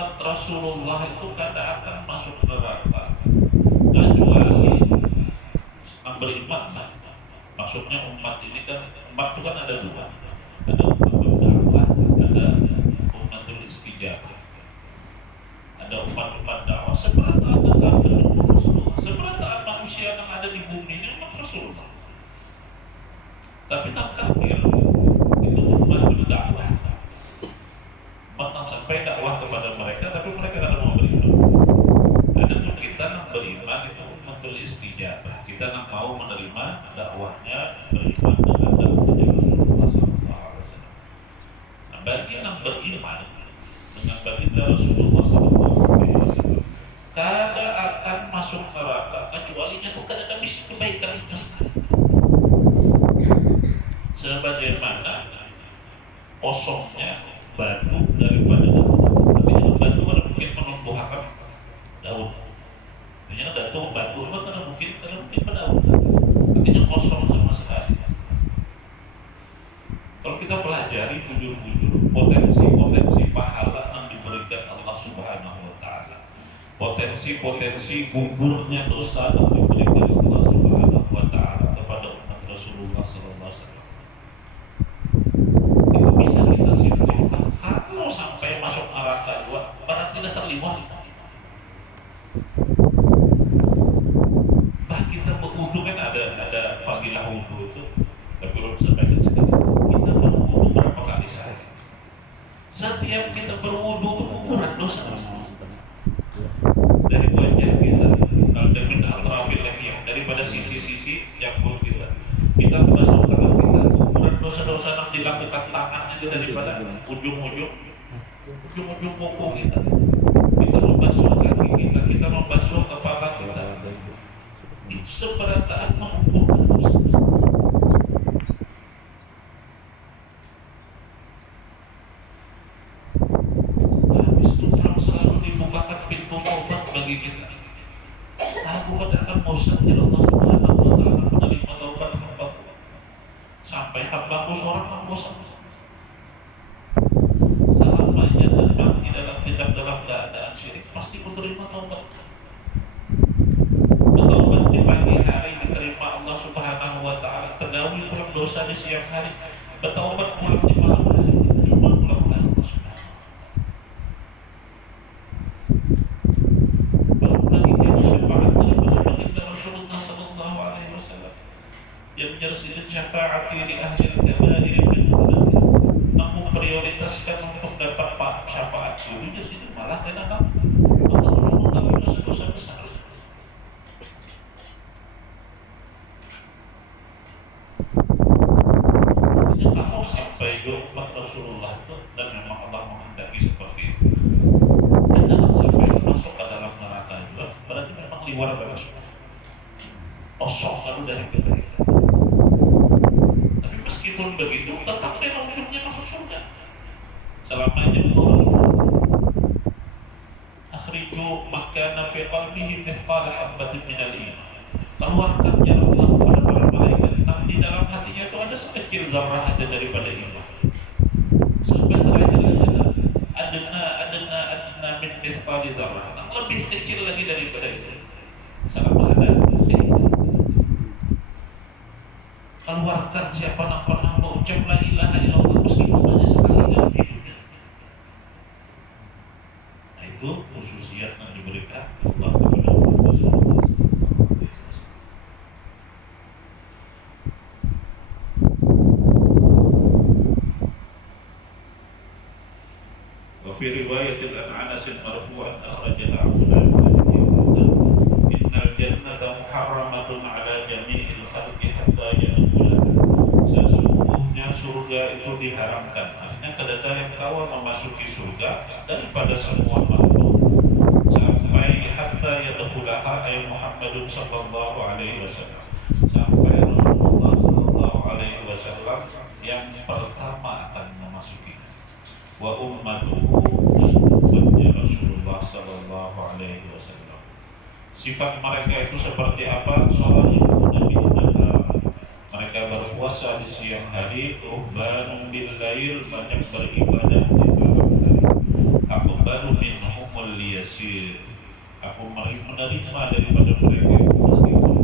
umat Rasulullah itu kada akan masuk neraka kecuali yang beriman. Maksudnya umat ini kan, umat itu kan ada dua, ada umat berdakwah, ada umatul istijabah. Ada umat-umat dakwah seberataan kafir umat Rasulullah, seberataan manusia yang ada di bumi ini umat Rasulullah. Tapi nak kafir itu umat berdakwah, umat yang sampai dakwah kepada mereka, tapi mereka tidak mau beriman. Ada pun kita yang beriman itu umatul istijabah, kita yang mau menerima dakwahnya, beriman dengan dakwahnya Rasulullah SAW. Nah, bagi yang beriman dengan baginda Rasulullah SAW, kada akan masuk neraka kecuali itu kada ada misi kebaikan itu sekali. Sebagaimana kosongnya batu daripada daun. Artinya batu kada mungkin menumbuhkan daun. Artinya batu itu kada mungkin berdaun. Artinya kosong sama sekali. Kalau kita pelajari bujur-bujur potensi pahala yang diberikan Allah Subhanahu wa Ta'ala, potensi gugurnya dosa yang diberikan Allah Subhanahu wa Ta'ala kepada umat Rasulullah sallallahu alaihi wasallam, itu bisa kita simpulkan kalau sampai masuk neraka dua berarti dasar liwat. Bah, kita berwudu kan ada fadilah wudu itu, tapi belum sampaikan sedikit. Kita berwudu berapa kali sehari? Setiap kita berwudu itu ukuran dosa dari wajah kita, dari atrafil lihiyah, daripada sisi-sisi jangkul kita basuh tangan kita, ukuran dosa-dosa yang dilakukan tangan itu daripada ujung-ujung kuku kita membasuh kaki kita membasuh kepala kita, itu seberataan mengukurkan dosa. Habis itu selalu dibukakan pintu taubat bagi kita. Aku akan bosan di Allah Subhanahu wa Ta'ala menerima taubat hambaku. Sampai hambaku seorang yang bosan. Selamanya terbangki dalam keadaan syirik, pasti menerima taubat. Bertaubat di pagi hari diterima Allah Subhanahu wa Ta'ala. Tegawi pulang dosa di siang hari. Bertaubat pulang di malam hari, diterima pulang oleh Allah Subhanahu. Yang jarsilin syafaati li ahli al-kabair min ummati, aku prioritaskan untuk dapat syafaat itu jadi malah kena kamu untuk menanggung dosa-dosa besar. Jadi kalau sampai ke umat Rasulullah itu, dan memang Allah menghendaki seperti itu, dan jangan sampai masuk ke dalam neraka juga, berarti memang liwar dari Rasulullah, kosong lalu dari kebaikan. Meskipun begitu, tetap memang hidupnya masuk surga. Selamanya Allah akhriju makana fi qalbihi mithqala habatin minal iman. Keluarkan ya Allah kepada para malaikat yang di dalam hatinya itu ada sekecil zarrah ada daripada iman. Sampai terakhir adna min mithqali zarrah. Lebih kecil lagi daripada itu. Selama ada sehingga keluarkan siapa yang pernah mengucap la ilaha illallah meskipun hanya sekali dalam hidupnya. Nah, itu khususiyat yang diberikan Allah kepada Rasulullah. Wa fi riwayatil an Anas marfu'an akhrajaha innal jannata muharramatun ala jami'il khalqi hatta sesungguhnya surga itu diharamkan. Artinya tidak ada yang kawal memasuki surga daripada semua makhluk sampai hatta yadkhulaha ay Muhammadun sallallahu alaihi wasallam, sampai Rasulullah sallallahu alaihi wasallam yang pertama akan memasukinya. Wa ummatuhu umatnya Rasulullah sallallahu alaihi wasallam. Sifat mereka itu seperti apa? Shalihun bin mereka berpuasa di siang hari, ruhbanun bil lail, banyak beribadah di malam hari. Aqbalu minhum Aku menerima daripada mereka itu meskipun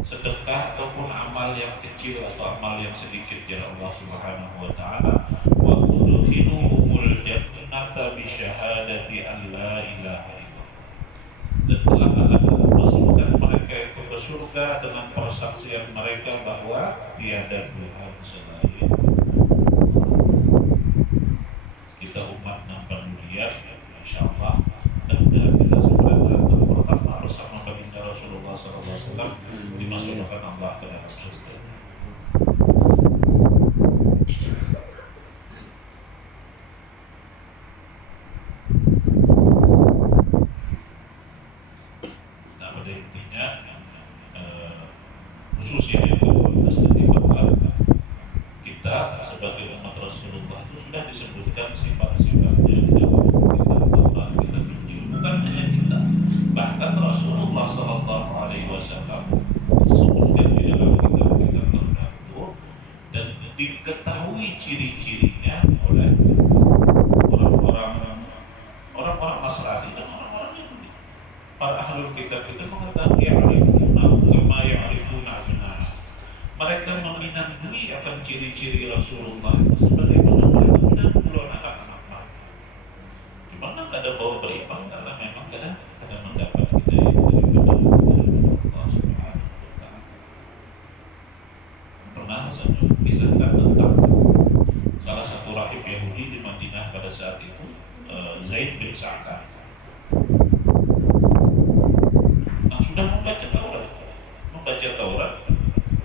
sedekah ataupun amal yang kecil atau amal yang sedikit ya Allah Subhanahu wa taala. Wa udkhiluhumul jannata bi syahadati an la ilaha illallah. Dan kelak akan masukkan mereka itu ke surga dengan persaksian mereka bahwa tiada Tuhan selain kita umat nampak mulia, insyaallah. Dan kita sebenarnya pertama bersama baginda Rasulullah SAW dimasukkan Allah ke dalam surga. Nah pada intinya khusus ini bahwa kita sebagai umat Rasulullah itu sudah disebutkan sifat-sifatnya di dalam kitab Allah, kitab Injil. Bukan hanya kita, bahkan Rasulullah Sallallahu Alaihi Wasallam sebutkan di dalam kitab-kitab terdahulu dan diketahui ciri-cirinya oleh orang-orang Nasrani dan orang-orang Yahudi. Para ahlul kitab itu mengetahui ya'rifuna kama ya'rifuna abna'ahum. Mereka meminangui akan ciri-ciri Rasulullah itu sebagaimana mereka menanggung anak-anak mereka. Dimana kada bawa beriman karena memang kada mendapat hidayah daripada Allah Subhanahu wa taala. Pernah saya kisahkan tentang salah satu rahib Yahudi di Madinah pada saat itu, Zaid bin Sa'kan. Yang sudah membaca Taurat,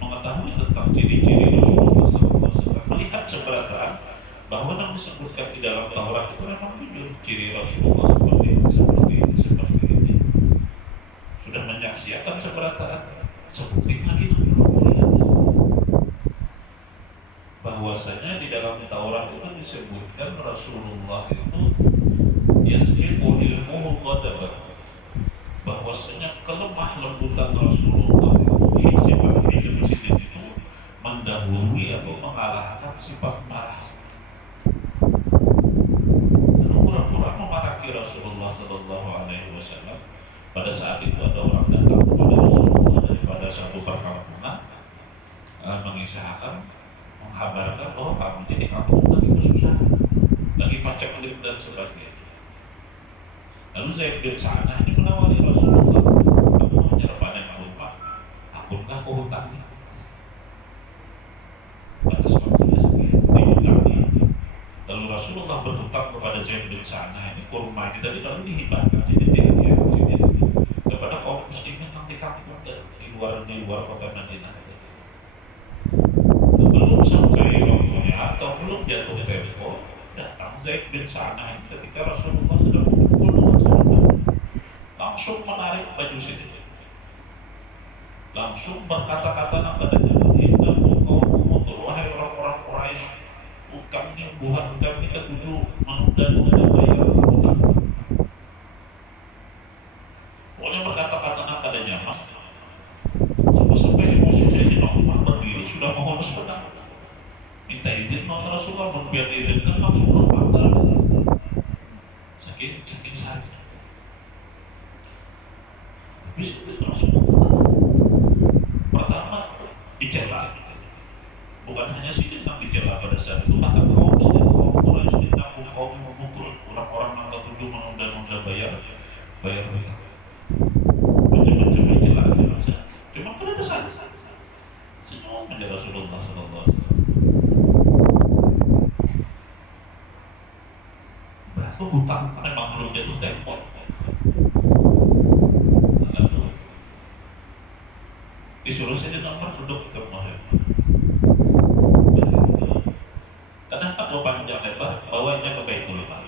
mengetahui tentang ciri-ciri Rasulullah SAW, melihat seberata bahwa yang disebutkan di dalam Taurat itu memang jujur ciri Rasulullah seperti ini. Sudah menyaksikan seberata, sebutin lagi melihat bahwasanya di dalam Taurat itu disebutkan Rasulullah itu yasbiqu ilmuhu qadaba, bahwasanya kelemah lembutan Rasulullah itu sifat itu mendahului atau mengalahkan sifat marah. Pura-pura memarahi Rasulullah Sallallahu Alaihi Wasallam. Pada saat itu ada orang datang kepada Rasulullah daripada satu perkampungan, mengisahkan, menghabarkan bahwa kamu di kampung lagi kesusahan, lagi pacak-lip dan sebagainya. Lalu Zaid bin Sa'kan ini menawari Rasulullah, aku hanya panen kurma, akunkah kau hutangi? Batas waktunya sekian, dihutangi. Lalu Rasulullah berhutang kepada Zaid bin Sa'kan ini kurma ini tadi lalu dihibahkan, jadi dihadiah kepada kaum muslimin yang di kampung dan di luar kota Madinah. Belum sampai waktunya atau belum jatuh tempo, datang Zaid bin Sa'kan ketika Rasulullah sedang berkumpul dengan sahabat, langsung menarik baju sini, langsung berkata-kata kepadanya, inna qaumukum, wahai orang-orang Quraisy, bukan kami ketujuh menunda-nunda bayar hutang. Pokoknya berkata-kata kepadanya, sampai emosi saya di rumah berdiri sudah mohon sebentar, minta izin sama Rasulullah, biar diizinkan langsung berpangkat. Saking sakit. Tapi Rasulullah pertama dicela, bukan hanya sini yang dicela pada saat itu, bahkan kaum Quraisy ditanggung kaum memukul orang-orang yang ketujuh menunda-nunda bayar hutang. Macam-macam dicela di masa. Cuma pada dasar senyum menjadi Rasulullah Sallallahu Alaihi Wasallam. Bahkan hutang memang belum jatuh tempo. Lalu disuruh saya nomor duduk ke Muhammad. Kenapa kau panjang lebar? Bawanya ke Baitul Mal.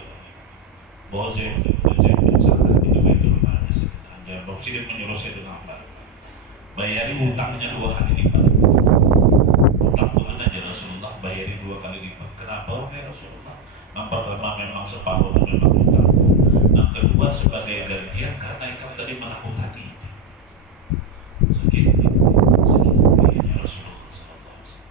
Bawa Zaid bin Sa'kan ke Baitul Mal. Hanya Presiden menyuruh saya dengan apa? Bayari hutangnya 2 kali lipat. Hutang kemana aja Rasulullah? Bayari 2 kali lipat. Kenapa wahai Rasulullah? Yang pertama memang separuh memang hutang. Yang kedua sebagai gantian karena engkau tadi menakutani. Sekian mulianya Rasulullah SAW.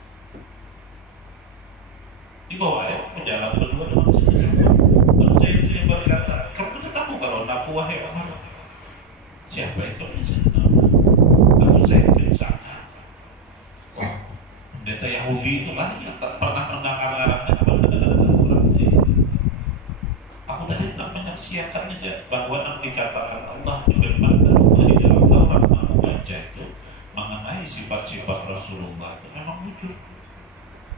Di bawah berjalan berdua dengan seseorang. Lalu saya berkata, kamu tahu kalau aku wahai Umar, kamu tadi nak menyaksikan aja bahwa yang dikatakan Allah diberikan Allah di dalam Taurat kamu baca itu mengenai sifat-sifat Rasulullah itu memang wujud.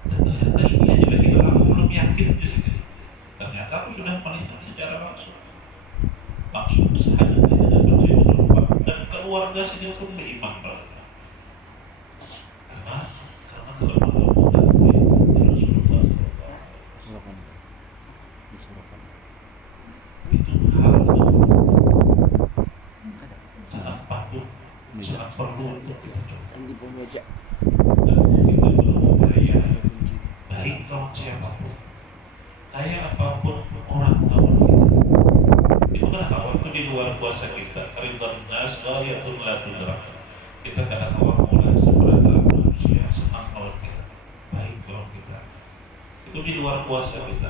Dan ternyata ini aja lagi aku belum yakin di sini. Ternyata aku sudah melihat secara langsung sahaja dan keluarga sendiri pun beriman pada karena kelemahan Rasulullah itu hal sangat patut, sangat perlu untuk kita coba. Dan kita berupaya baik lawan siapapun, kayak apapun orang lawan kita. Itu kan kalau itu di luar kuasa kita. Ridwan nas ghayatul la tudrak. Kita kadang kawan mulai seberapa manusia senang lawan kita, baik lawan kita. Itu di luar kuasa kita.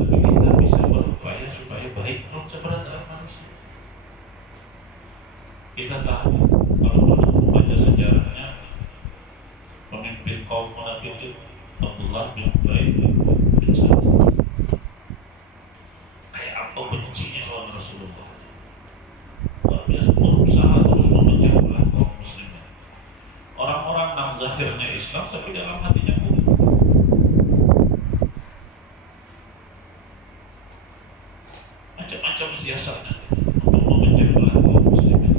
Tapi kita bisa berupaya supaya baik lawan seberapa manusia. Kita tahu kalau pernah membaca sejarahnya pemimpin kaum munafikin Abdullah bin Ubay bin Salul. Kayak apa bencinya sama Rasulullah. Luar biasa berusaha terus memecah belah kaum muslimin. Orang-orang yang zahirnya Islam tapi dalam hatinya kufur. Macam-macam siasatnya untuk memecah belah kaum muslimin.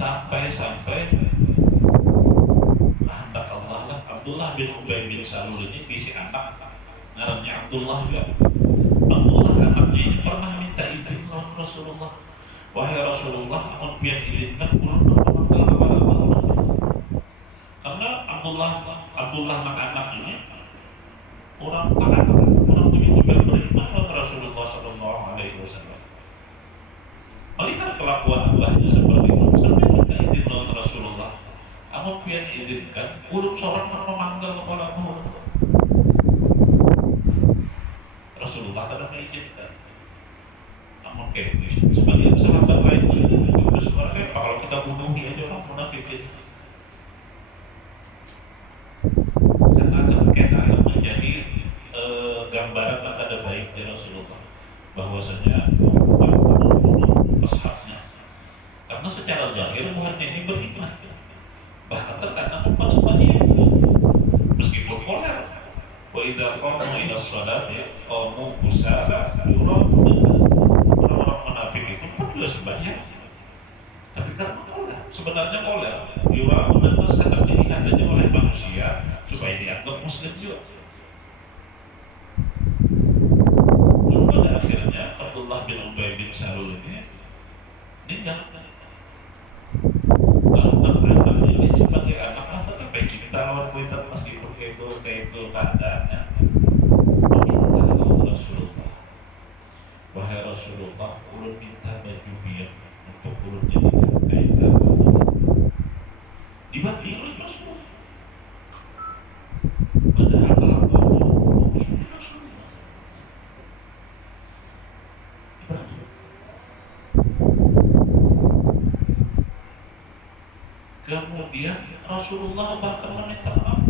Sampai kehendak Allah lah Abdullah bin Ubay bin Salul ini bisi anak namanya Abdullah juga. Abdullah anaknya ini pernah minta izin sama Rasulullah. Wahai Rasulullah, amun pian izinkan pulang memanggil kepada Allah. Karena Abdullah anak ini orang taat, orang begitu beriman kepada Rasulullah Sallallahu Alaihi Wasallam. Melihat kelakuan Allahnya seperti itu, sampai minta izin kepada Rasulullah. Amun pian izinkan, urut seorang memanggil kepada Allah. Rasulullah tidak mengizinkan. Namun kayak sebagian sahabat lainnya juga bersuara kayak kalau kita bunuhi aja orang munafikin. Karena akan menjadi gambaran tanda baik dari Rasulullah bahwasanya membunuh ashabnya. Karena secara zahir buahnya ini beriman. Bahkan terkadang umat sebagian meskipun koler. Wa idza qamu ila sholati qamu kusala yura'un. Orang-orang munafik itu pun juga sembahyang. Tapi karena koler, sebenarnya koler. Yura'un dan sedang dilihat aja oleh manusia supaya dianggap muslim juga. Lalu pada akhirnya Abdullah bin Ubay bin Salul ini meninggal. Anak ini sebagai anak lah tetap cinta lawan kita meskipun kayak itu keadaannya. Meminta lawan Rasulullah, wahai Rasulullah, ulun minta baju biak untuk ulun jadikan kain kafan. Dibagi oleh Rasulullah. Padahal kelakuannya Rasulullah. Dibagi. Kemudian Rasulullah bahkan meminta maaf.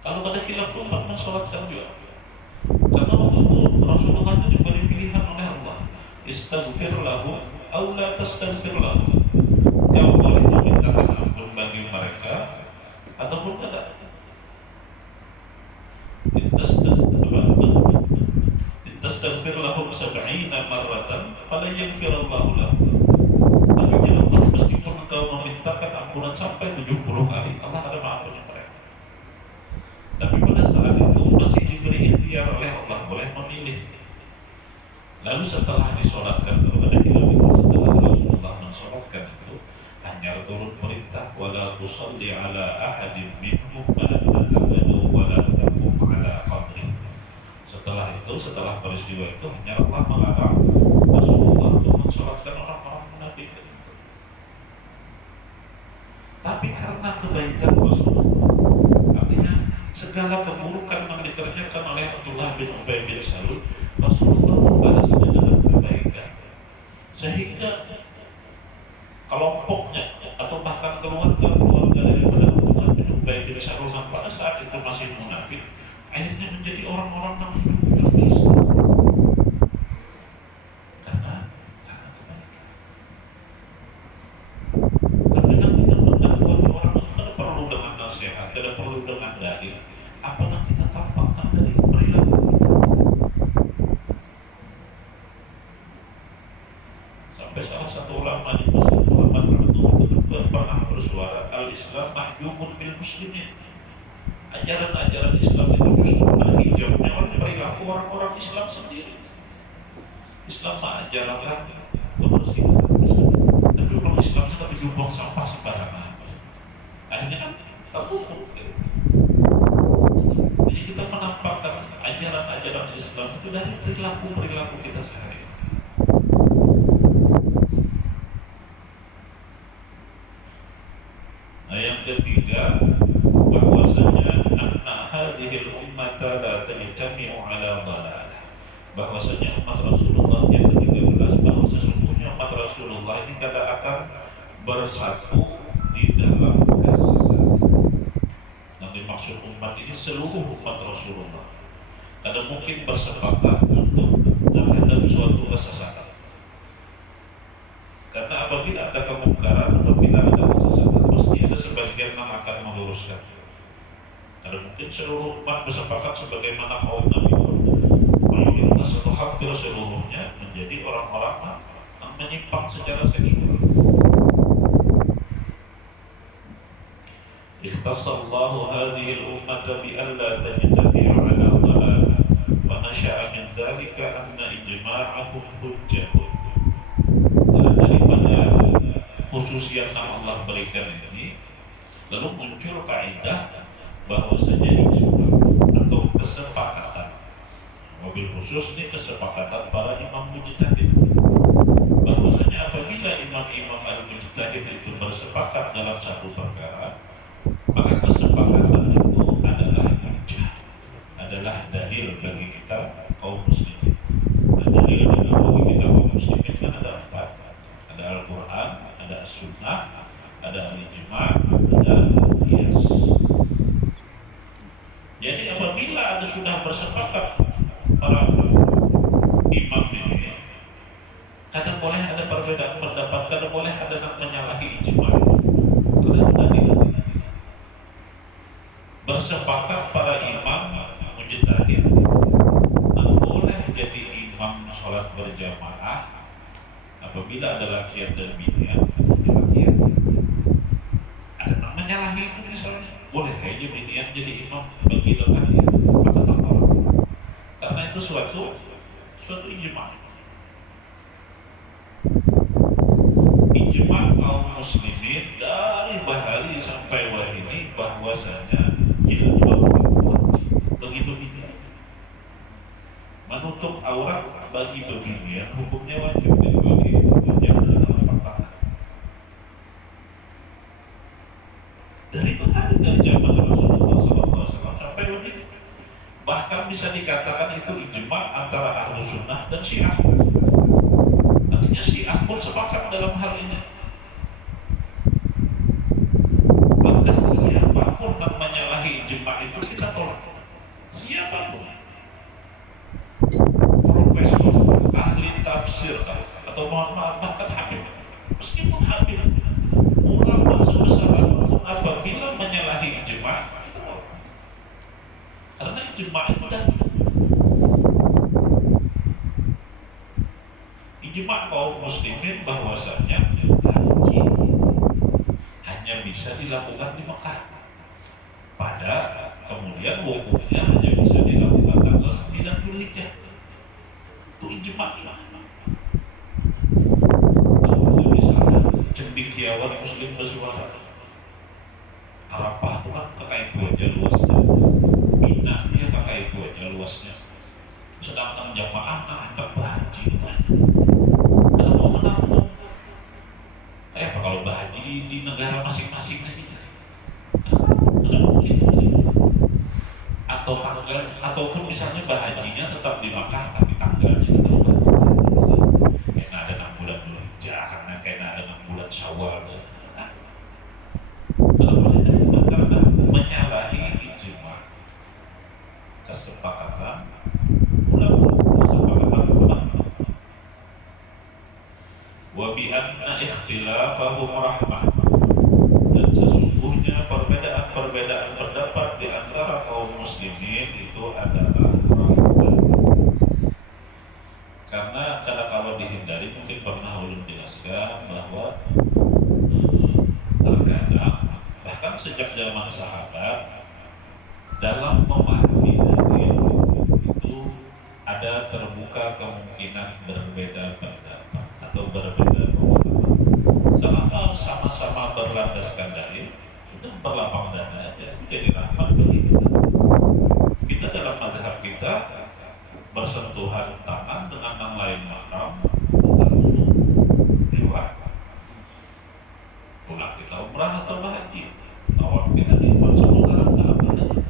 Kalau pada khilaf itu empat mensolatkan juga. Karena waktu itu Rasulullah itu diberi pilihan oleh Allah. Istaghfir lahu aw la tastaghfir lahu. Kau boleh memintakan ampun bagi mereka ataupun tidak. Istaghfir lahum 70 marratan fala yaghfirullahu lahum. Tapi janganlah meskipun engkau memintakan ampunan sampai 70 kali, Allah ada mengampuni mereka. Tapi pada saat itu masih diberi ikhtiar oleh Allah, boleh memilih. Lalu setelah disolatkan kepada hilal itu, setelah Rasulullah mensolatkan itu, hanya turun perintah wala tusalli ala ahadin minhum mata abadu wala taqum ala qabri. Setelah peristiwa itu hanya Allah melarang Rasulullah untuk mensolatkan orang-orang munafik. Tapi karena kebaikan Rasulullah, artinya segala keburukan yang dikerjakan oleh Abdullah bin Ubay bin Salul, Rasulullah membalasnya dengan kebaikan, sehingga kelompoknya atau bahkan keluarga daripada Abdullah bin Ubay bin Sallallahu pada saat itu masih munafik, akhirnya menjadi orang-orang yang menuju Islam karena kebaikan. Terkadang kita mendakwai orang itu tidak perlu dengan nasihat, tidak perlu dengan dalil, apa yang kita tampakkan dari perilaku kita. Sampai salah satu ulama di Mesir, Muhammad pernah bersuara, al-Islam mahjumun bil muslimin. Ajaran-ajaran Islam itu justru terhijabnya oleh perilaku orang-orang Islam sendiri. Islam mengajarkan kebersihan, tapi orang Islam sudah berjuang sampah sembarangan. Akhirnya kan tertutup. Jadi kita menampakkan ajaran-ajaran Islam itu dari perilaku-perilaku kita sehari. Nah, yang ketiga, bahwasanya anna hadhil ummata la tajtami'u ala dhalalah. Bahwasanya umat Rasulullah yang ke-13, bahwa sesungguhnya umat Rasulullah ini kada akan bersatu di dalam kesesatan. Yang dimaksud umat ini seluruh umat Rasulullah. Kada mungkin bersepakat untuk terhadap suatu kesesatan. Karena apabila ada kemungkaran, apabila ada kesesatan, pasti ada sebagian yang akan meluruskan. Karena mungkin seluruh umat bersepakat sebagaimana kaum Nabi mayoritas atau hampir seluruhnya menjadi orang-orang yang menyimpang secara seksual. Ikhtassallahu hadhihi al-ummata bi alla tajtami'a ala dhalalah wa nasha'a min dhalika anna ijma'ahum hujjah. Daripada khususiat yang Allah berikan ini, lalu muncul kaidah bahwasanya ijma atau kesepakatan, mobil khusus ini kesepakatan para imam mujtahid, bahwasanya apabila imam-imam al-mujtahid itu bersepakat dalam satu perkara, maka kesepakatan itu adalah hujjah, adalah dalil bagi kita kaum muslimin. Dan dalil bagi kita kaum muslimin kan ada 4. Ada Al-Quran, ada As-Sunnah, ada Al-Ijma', ada Qiyas. Jadi apabila ada sudah bersepakat para imam ini, kadang boleh ada perbedaan pendapat, kadang boleh ada yang menyalahi ijma'. Karena itu tadi bersepakat para imam mujtahid yang boleh jadi imam sholat berjamaah apabila ada laki dan binian. Ada yang menyalahi itu misalnya, boleh kayaknya binian jadi imam bagi laki, maka tak apa, karena itu suatu ijma'. Ijma' kaum muslimin dari bahari sampai wahini bahwasanya jilbab bagi bebinian, menutup aurat bagi bebinian hukumnya wajib bagi jangan telapak tangan. Dari zaman Rasulullah SAW sampai wahini, bahkan bisa dikatakan itu ijma' antara ahlu sunnah dan syiah. Artinya syiah pun sepakat dalam hal ini. Maka siapapun yang menyalahi ijma' itu kita tolak. Siapapun, profesor, ahli tafsir, atau mohon maaf bahkan habib, meskipun habib, ulama sebesar apabila menyalahi ijma' itu tolak. Karena ijma' itu ijma' kaum muslimin bahwasanya haji hanya bisa dilakukan di Mekah. Pada kemudian wukufnya hanya bisa dilakukan tanggal 9 Dzulhijjah. Itu ijma'. Lalu misalnya cendekiawan muslim bersuara, Arafah itu kan kakak itu aja luasnya, Mina ya kakak itu aja luasnya, sedangkan jamaah anak berhaji itu banyak. Ada mau menampung kalau berhaji di negara masing-masing aja, ada mungkin atau tanggal, ataupun misalnya berhajinya tetap di Makkah tapi tanggalnya itu karena ada 6 bulan Dzulhijjah, karena ada 6 bulan Syawal. Kalau karena menyalahi dalam memahami hadis itu ada terbuka kemungkinan berbeda pendapat atau berbeda pemahaman. Selama sama-sama berlandaskan dalil, itu berlapang dada aja, itu jadi rahmat bagi kita. Kita dalam mazhab kita bersentuhan tangan dengan yang lain mahram, tidak pulang kita umrah atau haji, tawaf kita di seputaran Ka'bah,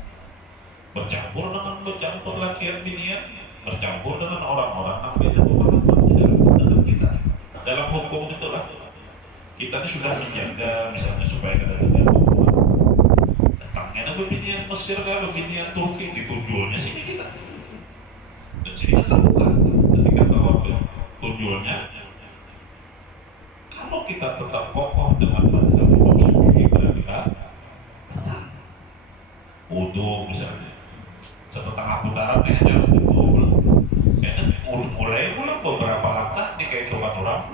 bercampur lakian binian, bercampur dengan orang-orang yang beda pemahaman dengan kita. Dalam hukum itulah kita ini sudah menjaga, misalnya supaya ada kegaduhan. Datangnya binian Mesir, binian Turki, ditunjulnya sini kita. Dan sini terbuka ketika tawaf tunjulnya. Kalau kita tetap kokoh dengan mazhab Imam Syafi'i berarti datang wudu misalnya setengah putaran hanya wudu mulai pula beberapa langkah dikaitkan orang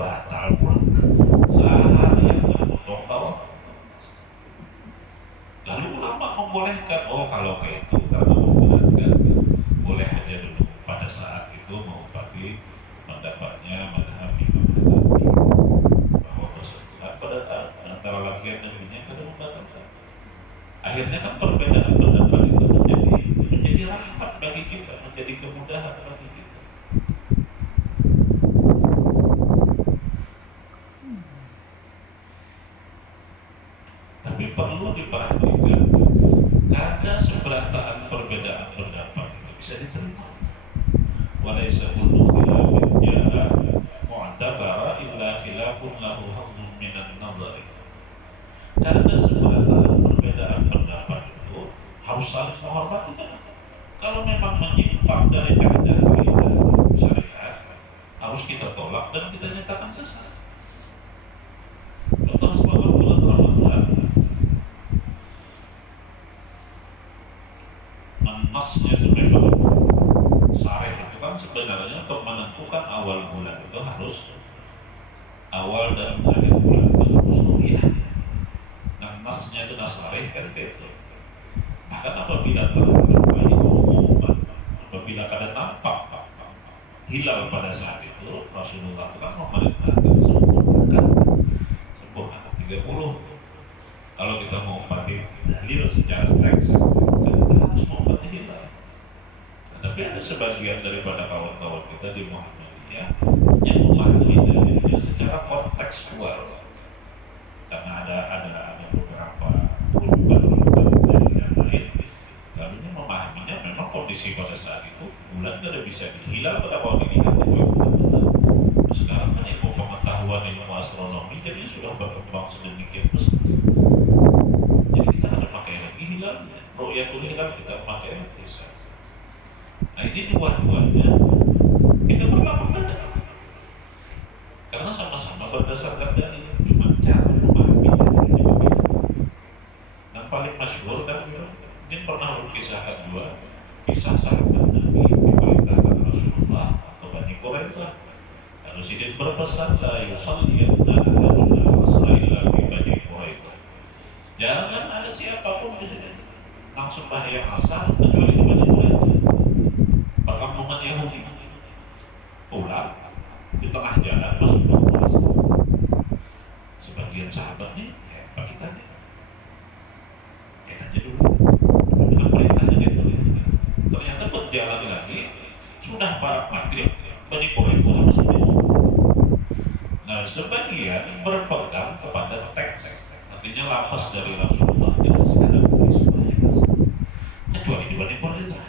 batal pula sehari yang dipotong tawaf. Lalu ulama membolehkan, kalau kayak itu karena memberatkan boleh aja dulu pada saat itu mengupati pendapatnya mazhab Imam Hanafi bahwa bersentuhan pada antara laki dan binian pada membatalkan. Akhirnya kan perbedaan pendapat itu menjadi rahmat bagi kita, menjadi kemudahan bagi kita. Tapi perlu diperhatikan, ada seberantakan perbedaan pendapat itu bisa diterima. Walaysa kullu khilafin ja'a mu'tabara illa khilafun lahu hazzun minan nazari. Karena seberantakan perbedaan pendapat itu harus saling menghormati. Kalau memang menyimpang dari kaidah syariat, harus kita tolak dan kita nyatakan sesat. Contoh sebagai bulan Ramadan, nasnya sebenarnya syarih itu kan sebenarnya untuk menentukan awal bulan itu harus awal dan akhir bulan itu harus ru'yah. Nah nasnya itu nas syarih kan gitu. Bahkan apabila apabila kada nampak hilal pada saat itu, Rasulullah itu kan memerintahkan sempurna 30. Kalau kita mau pakai dalil secara teks, kita harus mempati hilal. Tapi ada sebagian daripada kawan-kawan kita di Muhammadiyah yang memahami dalilnya secara kontekstual, karena ada beberapa rujukan dari yang lain. Lalu memahaminya memang kondisi pada saat itu bulan tidak bisa dihilal pada waktu dilihat itu. Sekarang kan ilmu pengetahuan, ilmu astronomi jadi sudah berkembang sedemikian besar. Jadi kita ada pakai lagi hilal, ru'yatul hilal kita pakai bisa. Nah ini dua-duanya kita berlapang dada karena sama-sama berdasarkan dalil, cuma cara memahami dalilnya berbeda. Yang paling masyhur kan mungkin pernah berkisahkan dua kisah sahabat Nabi diperintahkan Rasulullah atau Bani Quraidah. Lalu Sidin berpesan, la yusalliyanna ahaduna asraila fi Bani Quraidah. Jangan ada siapapun di sini langsung bahaya asal kecuali di Bani Quraidah, perkampungan Yahudi. Pulang di tengah jalan masuk puasa. Sebagian sahabat nih hebat kita nih, aja dulu dengan perintahnya gitu. Ternyata berjalan lagi sudah para maghrib, Bani Quraidah harus dihukum. Nah sebagian berpegang kepada teks, artinya lapas dari Rasulullah tidak sekadar kecuali di Bani Quraidah.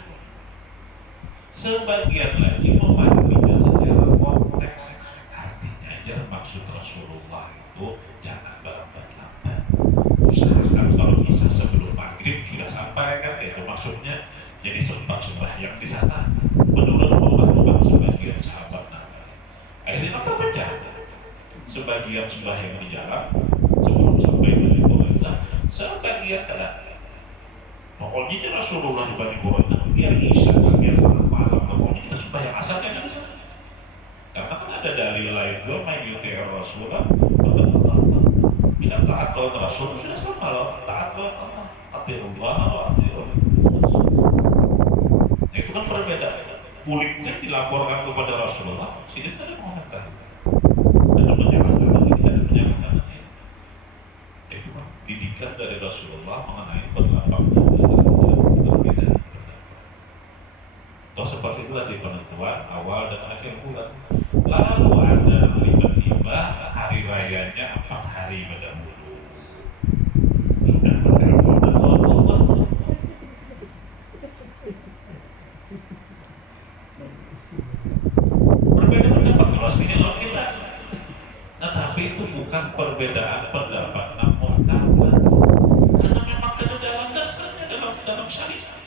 Sebagian lagi memahaminya secara konteks, artinya aja maksud Rasulullah itu jangan berlambat-lambat, usahakan kalau bisa sebelum maghrib sudah sampai kan, itu maksudnya jadi sempat sembahyang di sana menurut pemahaman sebagian sahabat Nabi. Akhirnya terpecah, sebagian sembahyang di jalan sebelum sampai Bani Quraidah, sebagian tidak. Pokoknya Rasulullah di Bani Quraidah biar isya, biar malam, pokoknya kita sembahyang asal kan. Karena kan ada dalil lain juga, main yuti Rasulullah bila taat lawan Rasul sudah sama, taat lawan Allah, atirullah wa atirul kulitnya dilaporkan kepada Rasulullah, Sidin ada mengatakan, ada menyalahkan lagi, ada menyalahkan lagi. Itu kan didikan dari Rasulullah mengenai berlapaknya berbeda. Toh seperti itulah di penentuan awal dan akhir bulan. Lalu ada tiba-tiba hari rayanya 4 hari berdahulu. Sudah bertelepon Allah. Berbeda pendapat kalau aslinya kita. Nah, tapi itu bukan perbedaan pendapat namun mu'tabar. Karena memang kededalan dasarnya dalam syariat.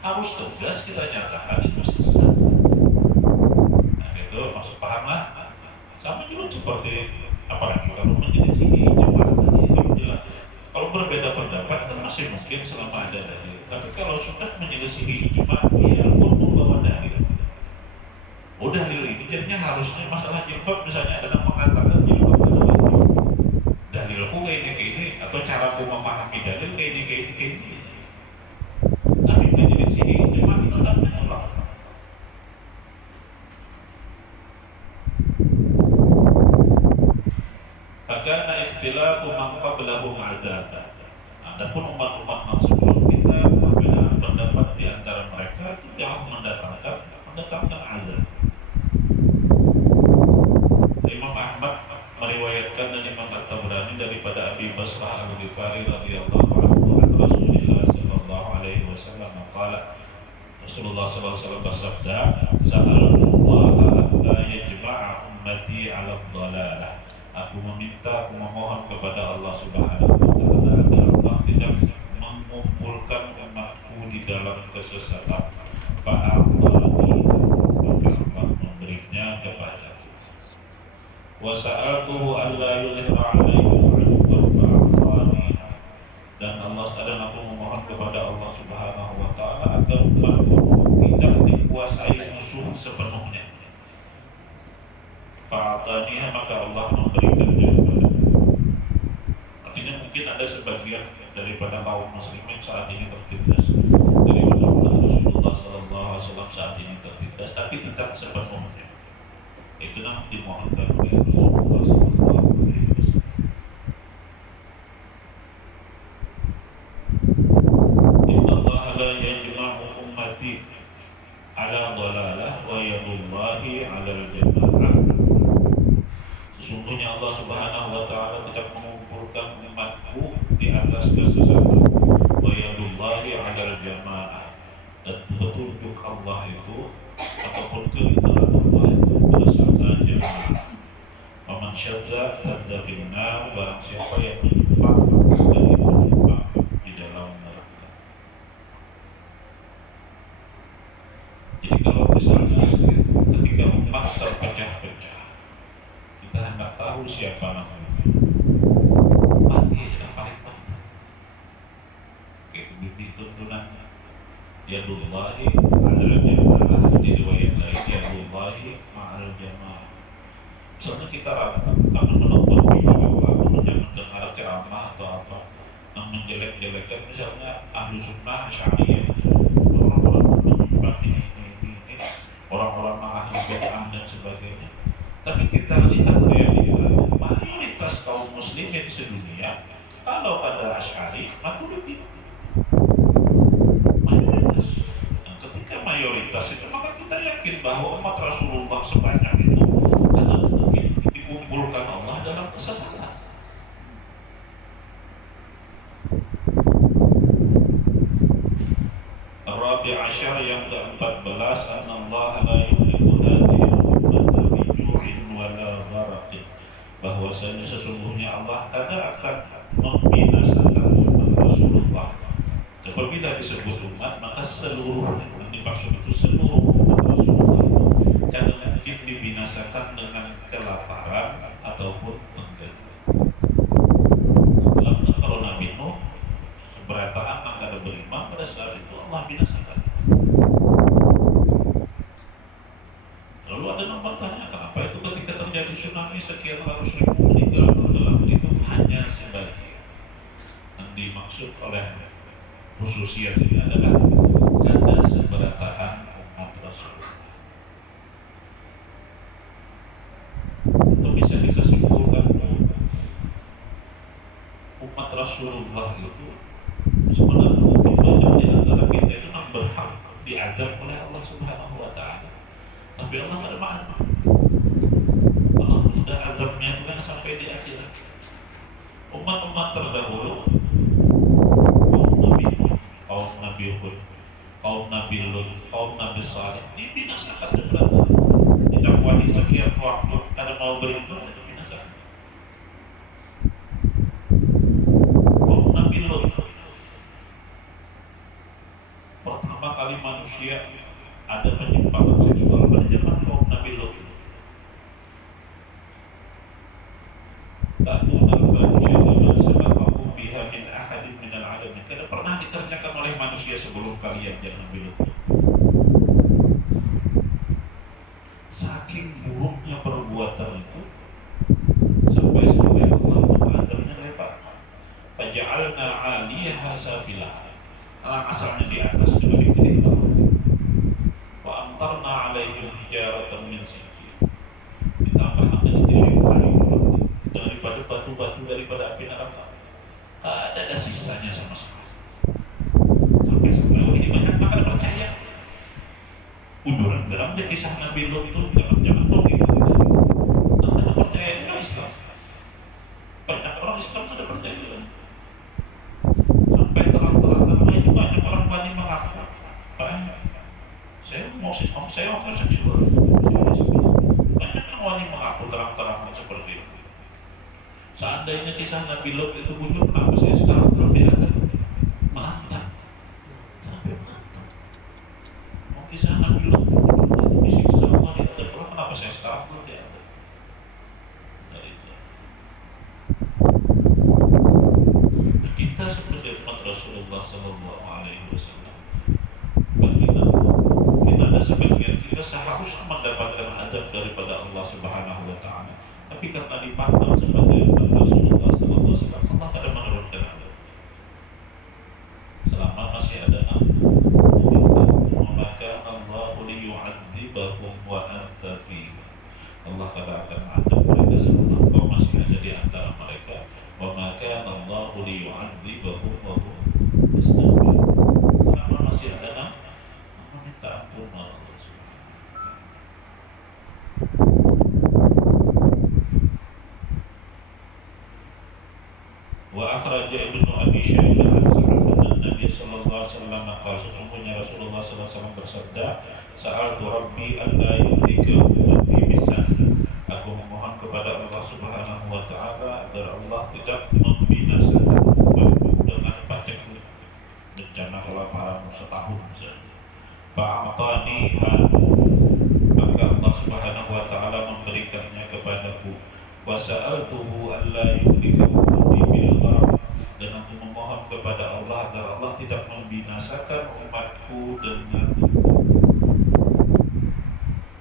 Harus tegas kita nyatakan itu sesat. Nah, itu maksud paham lah. Sama juga seperti apalagi kalau menyelisih jemaah tadi, kalau jelas. Kalau berbeda pendapat kan masih mungkin selama ada dalil. Tapi kalau sudah menyelisih ijma, ya pun membawa dalil. Oh, dalil ini jadinya harusnya masalah jilbab misalnya ada yang mengatakan jilbab itu wajib. Dalilku kayak ini atau caraku memahami dalil kayak ini. Tapi menyelisih ijma itu tak menolak. Karena ikhtilafu man qablahum adzab. Adapun umat-umat yang sebelum kita perbedaan pendapat di antara mereka itu yang mendatangkan azab. Imam Ahmad meriwayatkan dan Imam At-Tabrani daripada Abi Basrah Al-Ghifari radhiyallahu anhu an Rasulullah sallallahu alaihi wasallam qala Rasulullah sallallahu alaihi wasallam bersabda sa'alullah la yajma'a ummati 'ala dhalalah. Aku memohon kepada Allah Subhanahu wa taala agar Allah tidak mengumpulkan umatku di dalam kesesatan. Fa'atani, maka Allah memberinya kepada. Wa sa'altuhu alla yulhira 'alaihim 'aduwwan fa'atani. Dan aku memohon kepada Allah Subhanahu wa taala agar umatku tidak dikuasai musuh sepenuhnya. Fa'atani, maka Allah memberikannya kepada. Artinya mungkin ada sebagian daripada kaum muslimin saat ini tertindas daripada Rasulullah sallallahu alaihi wasallam saat ini tertindas, tapi tidak sepenuhnya. Itu yang dimohonkan oleh Rasulullah sallallahu alaihi wasallam. Inna Allah la yajma'u ummati ala dhalalah wa yadullahi ala al-jama'ah. Sesungguhnya Allah Subhanahu wa taala tidak mengumpulkan umatku di atas kesesatan. Wa yadullahi 'alal jamaah. Dan petunjuk Allah itu ataupun keridhaan Allah itu bersama jamaah. Faman syadza fadda finnar, barang siapa yang menyimpang dari menyimpang di dalam neraka. Jadi kalau misalnya ketika umat terpecah-pecah, kita hendak tahu siapa namanya, mati aja dah paling penting. Itu tuntunan yadullahi ma'al jamaah. Di riwayat lain yadullahi ma'al jamaah. Misalnya kita menonton video atau mendengar ceramah atau apa yang menjelek-jelekan misalnya ahlu sunnah syariah, orang-orang menyembah ini, orang-orang ahli bid'ah dan sebagainya. Tapi kita lihat realita mayoritas kaum muslimin sedunia kalau pada Asy'ari Maturidi mayoritas. Dan ketika mayoritas itu maka kita yakin bahwa umat Rasulullah sebanyak itu karena mungkin dikumpulkan Allah dalam kesesatan. Ar-Rabi' Asyar yang ke-14, Allah la yuhliku hadhihi ummata biju'in wala gharaqin. Bahwasanya sesungguhnya Allah kadang akan membinasakan umat Rasulullah. Apabila disebut umat maka seluruh yang dimaksud itu seluruh umat Rasulullah kadang mungkin dibinasakan dengan kelaparan ataupun tenggelam. Kalau Nabi Nuh seberataan yang kada beriman pada saat itu Allah binasakan. Lalu ada yang bertanya kenapa itu ketika terjadi tsunami sekian ratus ribu meninggal dalam itu hanya sebagian. Yang dimaksud oleh khususiyat ini adalah karena seberataan umat Rasul. Rasulullah itu sebenarnya mungkin banyak di antara kita itu memang berhak diazab oleh Allah Subhanahu wa Ta'ala, tapi Allah ada maaf. Allah sudah azabnya itu kan sampai di akhirat. Umat-umat terdahulu, kaum Nabi Hud, kaum Nabi Lut, kaum Nabi Saleh dibinasakan dengan didakwahi sekian waktu karena mau beriman dibinasakan. Kaum Nabi Lut, pertama kali manusia ada penyimpangan seksual pada zaman kaum Nabi Lut. Tidak pernah dikerjakan oleh manusia sebelum kalian jangan bilang. Saking buruknya perbuatan itu sampai Allah mengadarnya lebar. Faja'alna 'aliyaha safilaha. Asalnya di atas juga diterima. Wa amtarna 'alaihim hijaratan min sijil. Ditambahkan daripada batu-batu daripada api neraka. Ada sisanya sama sekali. Sampai ini banyak makan percaya. Ujuran geram dia kisah Nabi Lut itu jangan tuh gitu. Nanti percaya dengan Islam. Banyak orang Islam ada percaya. Sampai terang-terangan banyak orang berani mengaku. Saya mau seksual. Banyak yang berani mengaku terang-terangan seperti itu. Seandainya kisah Nabi Lut itu muncul, kenapa saya sekarang belum diangkat? Menantang sampai menantang. Mau kisah Nabi Lut itu muncul, disiksa wanita terpulang, kenapa saya sekarang belum diangkat? Dari itu. Kita sebagai umat Rasulullah Sallallahu Alaihi Wasallam, mungkin ada sebagian kita seharusnya mendapatkan adab daripada Allah Subhanahu Wa Taala. Tapi karena dipandang sebagai umat Rasulullah SAW, Allah tidak menurunkan adab. Selama masih ada maka Allah liyu'adzibahum wa anta fihim. Allah tidak akan mengadab mereka selama engkau masih ada di antara mereka. Wa maka Allah liyu'adzibahum wa hum yastaghfirun. Selama masih ada meminta ampun Allah. Wa akhraja Ibnu Abi Syaibah an Nabi sallallahu alaihi wasallam qala sesungguhnya Rasulullah sallallahu alaihi wasallam bersabda, sa'altu Rabbi an la yuhlika ummati bisan. Aku memohon kepada Allah Subhanahu wa taala agar Allah tidak membinasakan umatku dengan pajak bencana kelaparan setahun saja. Fa'ataniha, maka Allah Subhanahu wa taala memberikannya kepadaku. Wa sa'altuhu an la yuhlika dan aku memohon kepada Allah agar Allah tidak membinasakan umatku dengan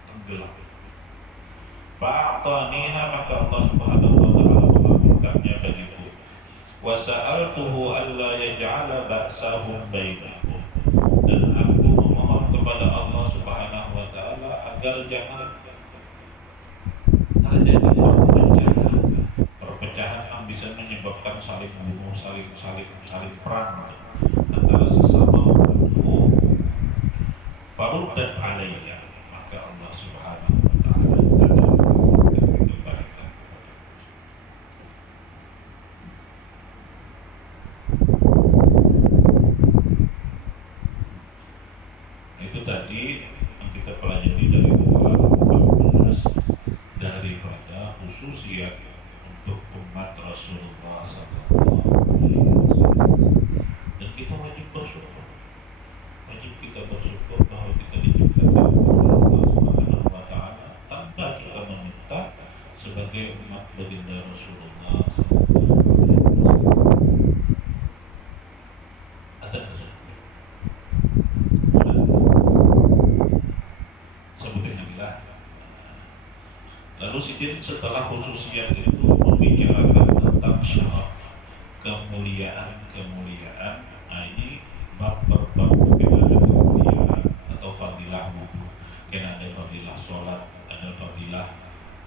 tenggelam. Fa'ataniha, maka Allah Subhanahu wa taala mengabulkannya bagiku. Wa sa'altuhu alla yaj'ala ba'sahum bainakum, dan aku memohon kepada Allah Subhanahu wa taala agar jangan terjadi perpecahan yang bisa menyebabkan saling bunuh, saling perang antara sesama umatku. Baru dan alaiya, maka Allah Subhanahu wa taala akan kembalikan. Itu tadi yang kita pelajari dari Al-Quran daripada khususiyat untuk umat Rasulullah SAW. Dan kita wajib bersyukur, bahwa kita diciptakan oleh Allah Subhanahu wa taala tanpa kita meminta sebagai umat baginda Rasulullah SAW. Ada kesulitan. Sebutin lagi lah. Lalu setelah khususiyat itu membicarakan tentang syaraf, kemuliaan. Nah ini bab per bab mungkin ada kemuliaan atau fadilah wudhu, mungkin ada fadilah sholat, ada fadilah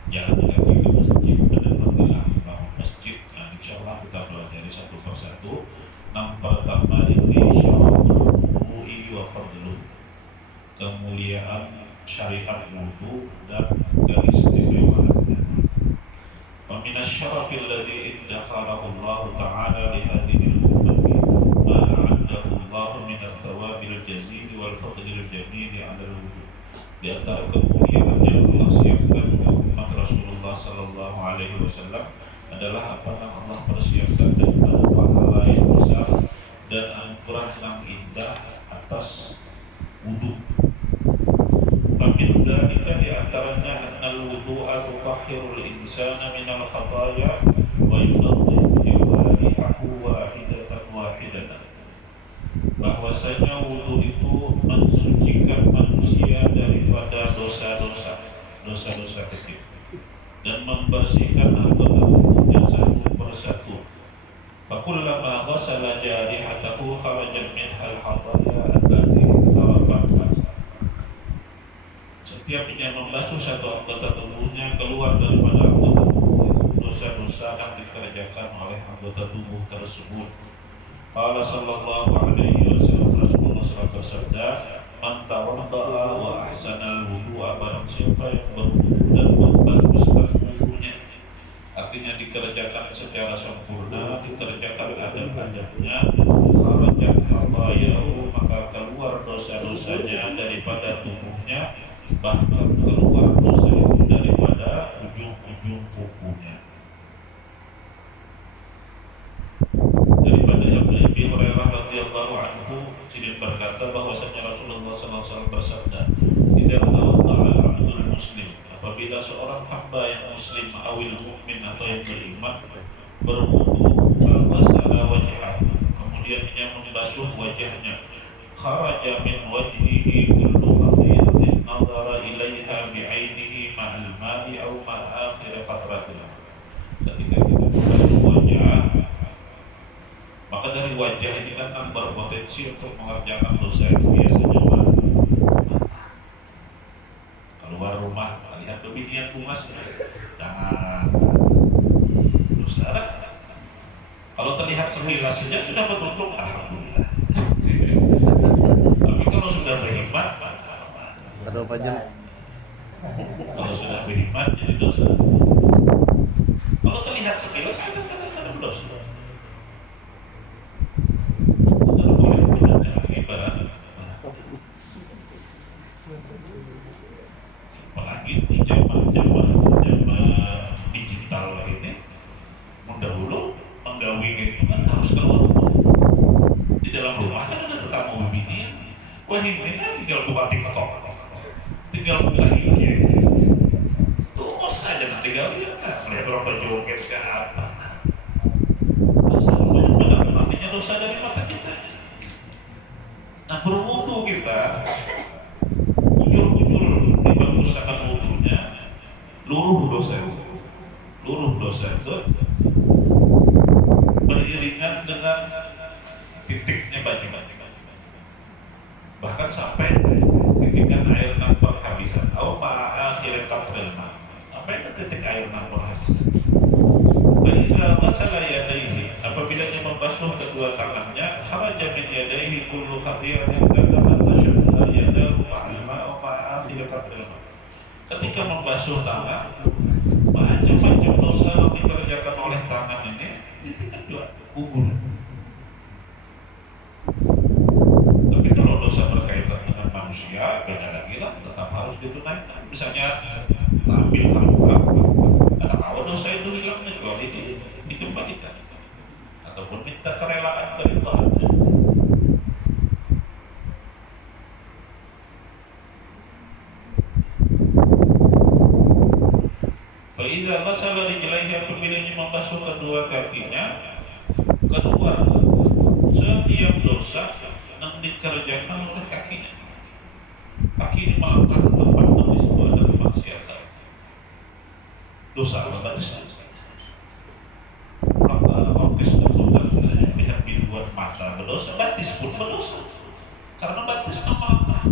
jalan kaki ke masjid, ada fadilah bangun masjid. Nah insyaallah kita pelajari satu persatu. kemuliaan syariat wudu dan keistimewaannya. Wa minasyarafil ladzi iddakharahu Allah Ta'ala li hadhihi al-ummati ma a'addahu Allah min ats-tsawabil jazil wal fadlil jamil 'ala al-wudu. Di antara kemuliaan yang Allah siapkan untuk umat Rasulullah sallallahu alaihi wasallam adalah apa yang Allah persiapkan dengan pahala yang besar dan anugerah yang indah atas wudu. Min dzalika di antaranya annal wudu'a tutahhirul insana minal khataaya wa yunadhifu jawarihahu wahidatan wahidatan. Bahwasanya wudu itu mensucikan manusia daripada dosa-dosa kecil dan membersihkan anggota tubuhnya satu persatu. Fakullama ghassala jarihatahu kharaja minhal khataaya allati tarafatha. Setiap dia membasuh satu anggota tubuhnya, keluar daripada anggota tubuh dosa-dosa yang dikerjakan oleh anggota tubuh tersebut. Qala sallallahu alaihi wasallam, Rasulullah sallallahu bersabda, man tawadda'a wa ahsana al-wudu'a, barang siapa yang berwudu dan membaguskan wudunya, artinya dikerjakan secara sempurna, dikerjakan adab-adabnya, kharaja khatayahu, maka keluar dosa-dosanya daripada tubuhnya, bahkan keluar dosa itu daripada ujung-ujung kukunya. Daripada Abi Hurairah radhiyallahu anhu, sini berkata bahwasanya Rasulullah sallallahu alaihi wasallam bersabda, "Idza tawadda'a al-'abdul muslim," apabila seorang hamba yang muslim awil mukmin atau yang beriman berwudu, faghasala wajhahu, kemudian dia membasuh wajahnya, kharaja min wajhihi kullu khati'atin nadhara ilaiha bi'ainihi ma'al ma'i aw ma'a akhir qatratil. Ketika kita membasuh wajah, maka dari wajah ini kan berpotensi untuk mengerjakan dosa itu biasanya keluar rumah, lihat kebinian kumas, jangan dosa. Kalau terlihat sekilas saja sudah betul-betul alhamdulillah. Tapi kalau sudah berhemat, kalau sudah berhemat jadi dosa. Kalau terlihat sekilas kadang-kadang dosa. Apalagi di zaman digital ini, mendahulu menggawi itu kan harus keluar rumah. Di dalam rumah kan ada tetamu bini, wah ini kan tinggal buka TikTok, tinggal buka IG, terus saja nanti tinggal lihat melihat orang berjoget ke apa. Artinya dosa dari mata kita. Nah, berwudu kita bujur-bujur dibaguskan wudunya, luruh dosa itu beriringan dengan titiknya baju, bahkan sampai titikan air nan berhabisan, atau akhir qatril ma, sampai ke titik air nan berhabisan. Faiza ghasala yadayhi, apabila dia membasuh kedua tangannya, kharaja min yadayhi kullu khati'atin kama tashadda yadahu ma'al ma'a akhir qatril ma. Ketika membasuh tangan, macam-macam dosa yang dikerjakan oleh tangan ini kan juga gugur. Tapi kalau dosa berkaitan dengan manusia, beda lagi lah, tetap harus ditunaikan. Misalnya ambil harta, karena kalau dosa itu hilang kecuali dikembalikan ataupun minta kerelaan keritaan. Faiza ghasala rijlaihi, apabila membasuh kedua kakinya, kedua setiap dosa yang dikerjakan oleh kakinya. Kaki ini melangkah ke tempat yang disebut adalah maksiatan. Dosa batas. Orkes komputer misalnya lihat biduan mata berdosa, batis pun berdosa. Karena batis melangkah.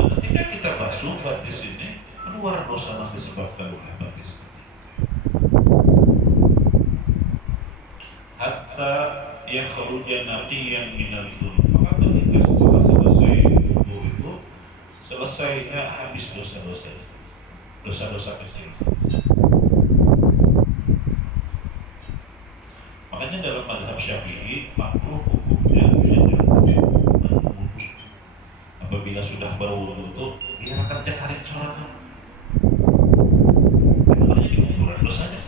Dan ketika kita basuh batis ini, keluar dosa yang disebabkan oleh batis. Hatta yakhruja naqiyan minal dzunub, maka ketika setelah selesai wudu dosa-dosa kecil. Makanya dalam mazhab Syafi'i makruh hukumnya berwudu. Apabila sudah berwudu itu biarkan dia karing sholat. Makanya dikumpulan dosanya.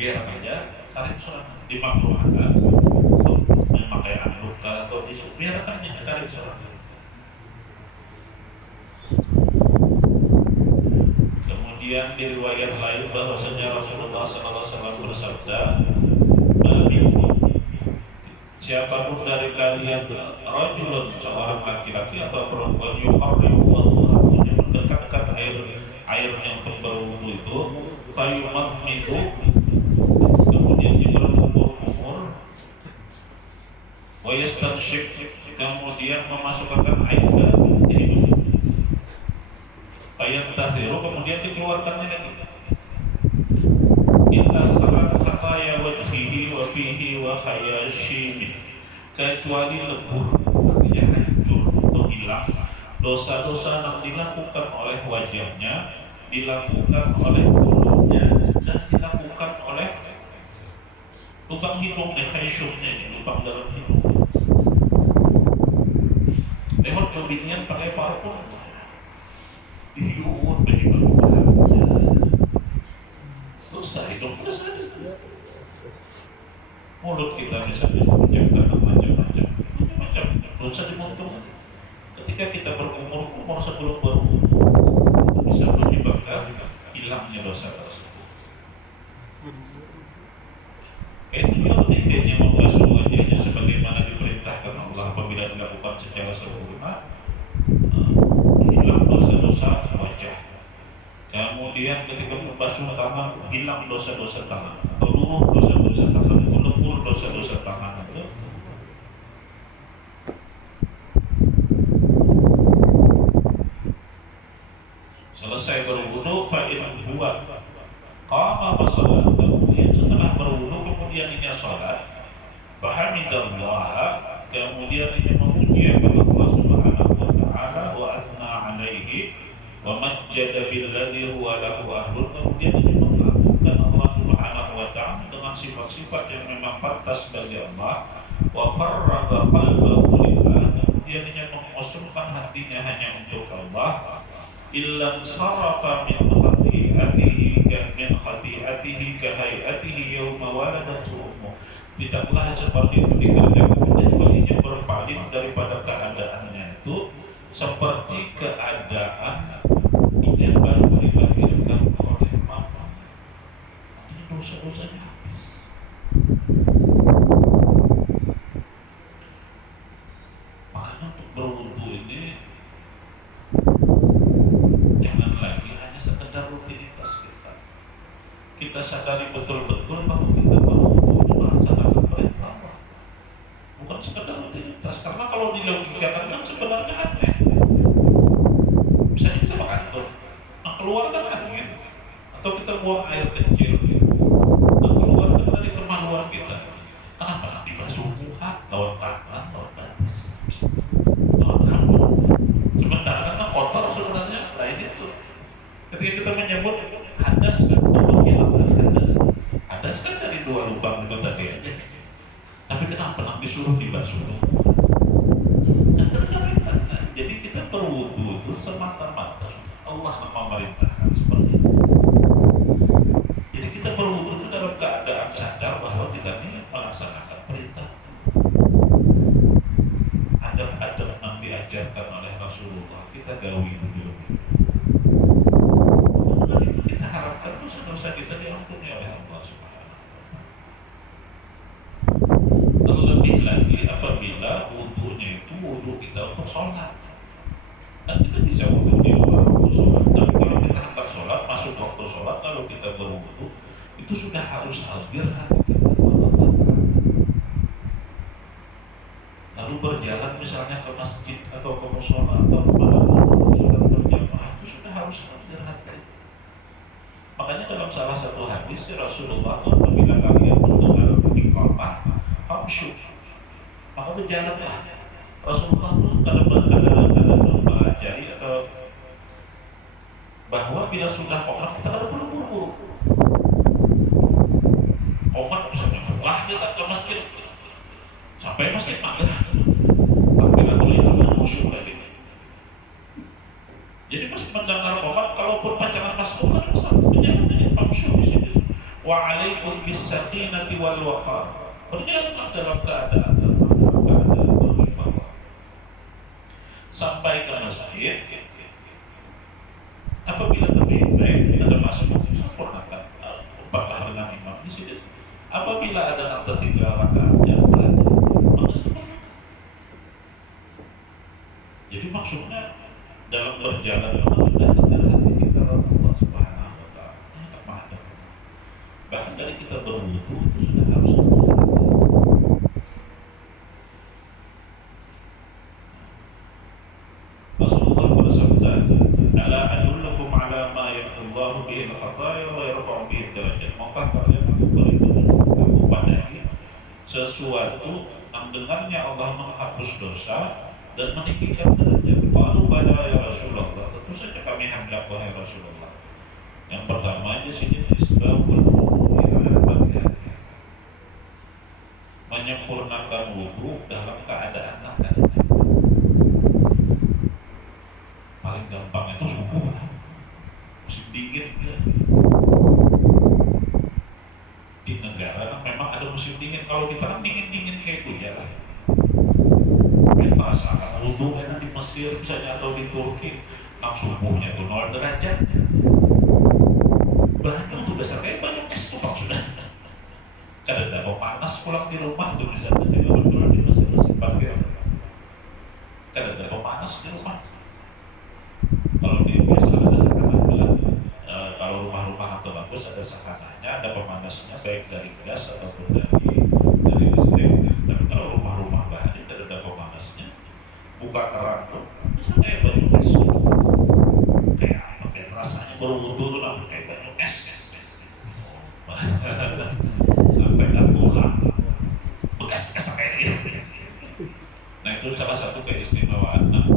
Biarkan dia karing sholat. Dimakruhkan untuk memakai anduk atau tisu. Biarkan dia karing sholat. Kemudian di riwayat lain bahwasanya Rasulullah SAW bersabda, siapapun dari kalian rajulun seorang laki-laki atau perempuan yuqarribu yang mendekat-dekat airnya untuk berwudu itu, fayumadmidu, kemudian dia berkumur-kumur, wa yastanshik, kemudian memasukkan air ke hidung, fayantahiru, kemudian dikeluarkan ini. Illa salat khataya wajhihi wa fihi wa khayashimi, kecuali lebur, artinya hancur atau hilang dosa-dosa yang dilakukan oleh wajahnya, dilakukan oleh mulutnya, dan dilakukan oleh lubang hidungnya, khayashumnya, lubang dalam hidung. Lewat pembinian pakai parfum, dihirup, dosa hidung dosa. Mulut kita misalnya mengucapkan macam-macam dosa dimuntung. Ketika kita berkumur-kumur sebelum berwudu, itu bisa menyebabkan hilangnya dosa tersebut. Itu juga ketiganya membasuh wajahnya sebagaimana diperintahkan Allah apabila dilakukan secara sempurna, hilang dosa-dosa wajah. Kemudian ketika membasuh tangan, hilang dosa-dosa tangan, atau luruh dosa-dosa tangan, itu lebur dosa-dosa tangan itu. Selesai berwudu, fa'in huwa qama fasalat, kemudian setelah berwudu kemudian ia salat, fahamidallah, kemudian ia memuji Allah Subhanahu wa ta'ala, wa athna alaihi wa majjada billadhi huwa lahu ahlun, kemudian dia mengagungkan Allah Subhanahu wa ta'ala dengan sifat-sifat yang memang pantas bagi Allah, wa farraga qalbahu lillah, kemudian dia mengosongkan hatinya hanya untuk Allah, illa sarafa min khati'atihi ka hayatihi yawma waladathu ummuh, tidaklah seperti itu dikerjakan kecuali dia berpaling daripada keadaannya itu seperti keadaan yang baru dilahirkan oleh mama. Ini dosa-dosanya habis. Makanya untuk berwudu ini jangan lagi hanya sekedar rutinitas kita. Kita sadari betul-betul bahwa kita berwudu ini melaksanakan perintah Allah, bukan sekedar rutinitas. Karena kalau dilogikakan kan sebenarnya aneh. Misalnya kita makan tuh, keluarkan angin, atau kita buang air kecil, dan keluarkan dari kemaluan kita. Kenapa? Dibasuh muka, lewat tangan, lewat batis, lewat rambut. Sementara karena kotor sebenarnya lain itu. Ketika kita menyebut hadas, kan untuk menghilangkan hadas. Hadas kan dari dua lubang itu tadi aja. Tapi kenapa disuruh dibasuh? Jadi kita berwudu itu semata-mata Allah memerintahkan seperti itu. Jadi kita berwudu itu dalam keadaan sadar bahwa kita ini melaksanakan perintah. Adab-adab yang diajarkan oleh Rasulullah kita gawi dulu. Kemudian itu kita harapkan dosa-dosa kita diampuni oleh Allah Subhanahu. Terlebih lagi apabila wudunya itu wudu kita untuk sholat. Dan kita bisa wudu di luar waktu sholat. Tapi kalau kita hendak sholat, masuk waktu sholat, kalau kita berwudu, itu sudah harus hadir hati kita. Lalu berjalan misalnya ke masjid atau ke mushola atau kemana-mana sholat berjamaah, itu sudah harus hadir hati. Makanya dalam salah satu hadis Rasulullah apabila kalian mendengar iqamah, famshu, maka berjalanlah. Rasulullah itu kadang-kadang mempelajari atau bahwa bila sudah qomat kita kada perlu buru-buru. Qomat misalnya, wah kita ke masjid, sampai masjid maghrib, tapi nggak boleh khusyuk lagi. Jadi masih mendengar qomat, kalaupun panjangan masuk kan berjalan dengan famsyuh di sini. Wa alaikum bis sakinati wal waqar. Berjalanlah dalam keadaan tenang, keadaan berwibawa. Sampai ke masjid, apabila terbaik kita ada masuk sempurnakan, empatlah dengan imam di sini. Apabila ada yang tertinggal rakaatnya, maka sempurnakan. Jadi maksudnya dalam berjalan sudah hati-hati kita Allah Subhanahu wa Ta'ala. Bahkan dari kita berwudu itu sudah harus Rasulullah bersabda, "Ala adullukum ala ma yamhullahu bihi al-khataya wa yarfa'u bihi ad-darajat." Maka kalian aku beri petunjuk padanya sesuatu yang dengannya Allah menghapus dosa dan meninggikan derajat. Qalu bala ya Rasulullah. Tentu saja kami hendak wahai Rasulullah. Yang pertama aja sini isbabul wudu, menyempurnakan wudu dalam keadaan paling gampang itu subuh, musim dingin ya. Di negara memang ada musim dingin. Kalau kita kan dingin kayak itu ya lah. Merasakan wudu enak di Mesir misalnya atau di Turki, subuhnya itu 0 derajat. Banyak tuh dasar kayak banyak es tuh bang sudah. Kadang ada panas pulang di rumah tuh misalnya kalau di Mesir sempat ya. Kadang ada panas di rumah. Kalau di biasa ada sakana, kalau rumah-rumah atau bagus ada sakananya, ada pemanasnya baik dari gas ataupun dari listrik. Tapi kalau rumah-rumah bahan tidak ada pemanasnya, buka keran tuh, bisa kayak baju es. Kayak apa? Kayak rasanya berwudu lah, kayak baju es. Sampai Tuhan bekas kayak gitu. Nah itu salah satu keistimewaan yang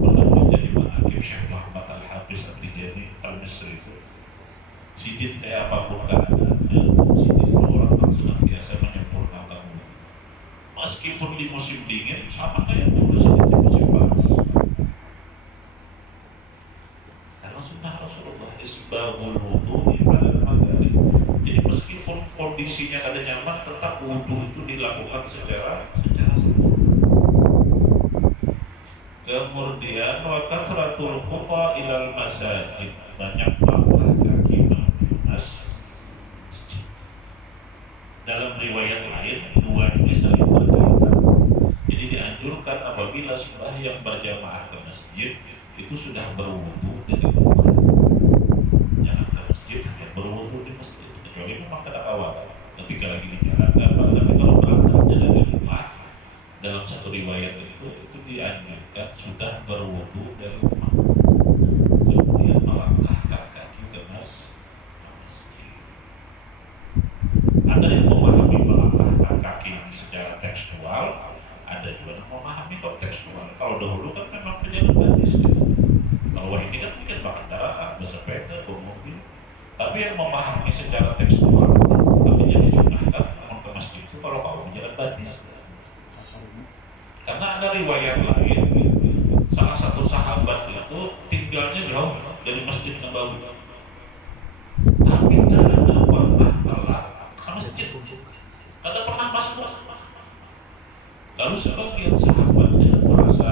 pernah menjadi manaqib Syekh Muhammad Al-Hafiz At-Tijani Al-Misri itu. Sidin kayak apapun keadaannya, sidin orang yang senantiasa menyempurnakan wudu. Meskipun di musim dingin sama kayak wudu di musim panas. Karena sunnah Rasulullah isbabul wudu pada maghrib. Jadi meskipun kondisinya ada nyaman, tetap wudu itu dilakukan secara sempurna. Kemudian wa kathratul khuta ilal masajid, banyak langkah kaki menuju masjid. Dalam riwayat lain dua ini saling berkaitan. Jadi dianjurkan apabila sembahyang berjamaah ke masjid itu sudah berwudu dari rumah. Jangan ke masjid hanya berwudu di masjid. Kecuali memang kada kawal. Ketika lagi di jalan, tapi kalau berangkatnya dari rumah, dalam satu riwayat itu dianjurkan sudah berwudu dari rumah, kemudian melangkahkan kaki ke masjid. Ada yang memahami melangkahkan kaki ini secara tekstual, ada juga yang memahami kontekstual. Kalau dahulu kan memang pejalan batis gitu. Kalau ini kan mungkin bahkan kendaraan, bersepeda, bermobil. Tapi yang memahami secara tekstual, tapi yang disunahkan memang ke masjid itu kalau kau berjalan batis. Karena ada riwayat lain, salah satu sahabat itu tinggalnya jauh dari Masjid Nabawi, tapi tidak pernah telat ke masjid, tidak pernah masuk. Lalu sebagian sahabatnya merasa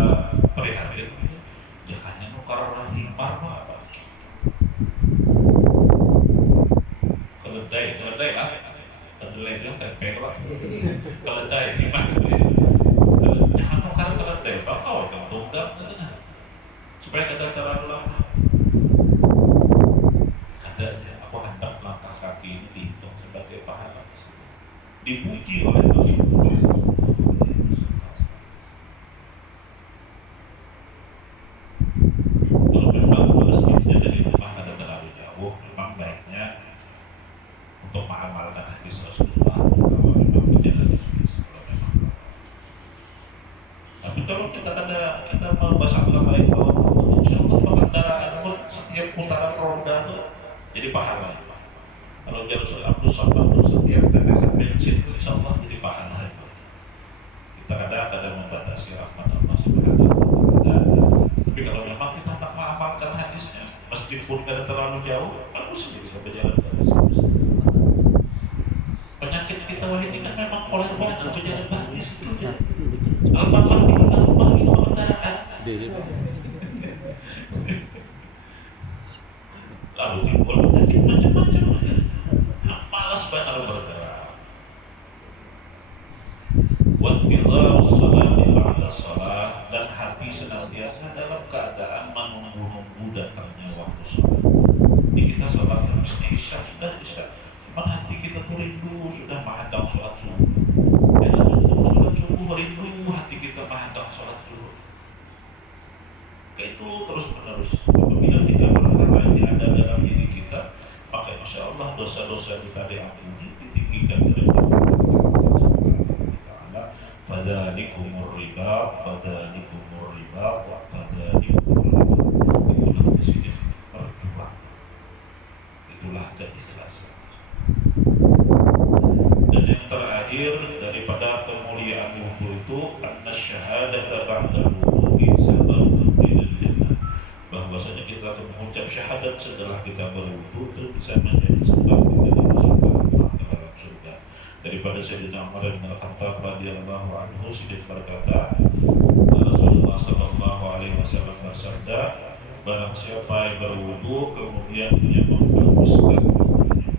prihatin, jangannya karena himar apa? Keledai lah, keledai itu tempel lah, keledai himar. Jangan mau karena keledai, bakal yang tunggang supaya kada terlalu lama. Kadanya aku hendak langkah kaki ini dihitung sebagai pahala, dipuji oleh Rasulullah. Kalau memang masjidnya dari rumah kada terlalu jauh, memang baiknya untuk mengamalkan hadis Rasulullah bahwa memang berjalan di masjid. Tapi kalau kita mau basah baik bahwa insya Allah kendaraan pun setiap setiap putaran ronda tuh jadi pahala. Kalau Jarul Abdul Somad setiap tetesan bensin insya Allah jadi pahala. Kita kadang-kadang membatasi rahmat Allah Subhanahu wa Ta'ala. Tapi kalau memang kita tak mengamalkan hadisnya, meskipun tidak terlalu jauh, bagus bisa berjalan terus. Penyakit kita wah ini kan memang koler badan, berjalan bagus itu ya. Al-Baqarah ini rumah itu kendaraan. Lalu timbul penyakit macam-macam. Malas banget bergerak. Wattidharu sholati ba'da shalah, dan hati senantiasa dalam keadaan menunggu-nunggu datangnya waktu sholat. Ini kita sholat harusnya isya, sudah isya, cuman hati kita tuh rindu sudah menghadap sholat subuh. Dan sholat subuh rindu hati kita menghadap sholat subuh. Kayak itu terus menerus. Apabila tidak perkara ini ada dalam diri kita, maka insya Allah dosa-dosa kita diampuni, ditinggikan derajat kita. Fadzalikumur riba, fadzalikumur riba, fadzalikumur riba. Itulah disini berjuang. Itulah keikhlasan. Dan yang terakhir daripada kemuliaan wudu itu, anna syahadata ba'da wudu'i sababun ilal jannah. Bahwasanya kita mengucap syahadat setelah kita berwudu itu bisa menjadi sebab kita dimasukkan Allah ke dalam surga. Daripada Sayyidina Umar bin Al-Khattab radhiyallahu anhu sedikit berkata, Rasulullah sallallahu alaihi wasallam bersabda, barang siapa yang berwudu kemudian dia membaguskan wudunya,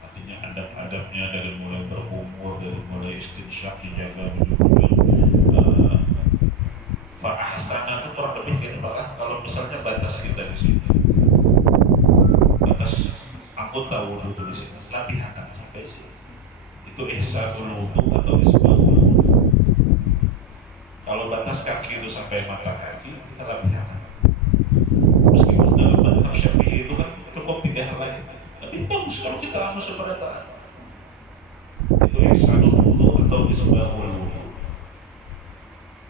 artinya adab-adabnya dari mulai berkumur, dari mulai istinsyak dijaga betul-betul, fa'ahsana itu kurang lebih kira-kira kalau misalnya batas kita di sini, batas anggota wudu itu di sini, latihan sampai sini. Itu ihsanul wudu atau isbahul wudu. Kalau batas kaki itu sampai mata kaki, kita latihan. Meskipun dalam madhab Syafi'i itu kan cukup 3 hal lain. Lebih bagus kalau kita langsung sepada taat. Itu ihsanul wudu atau isbahul wudu.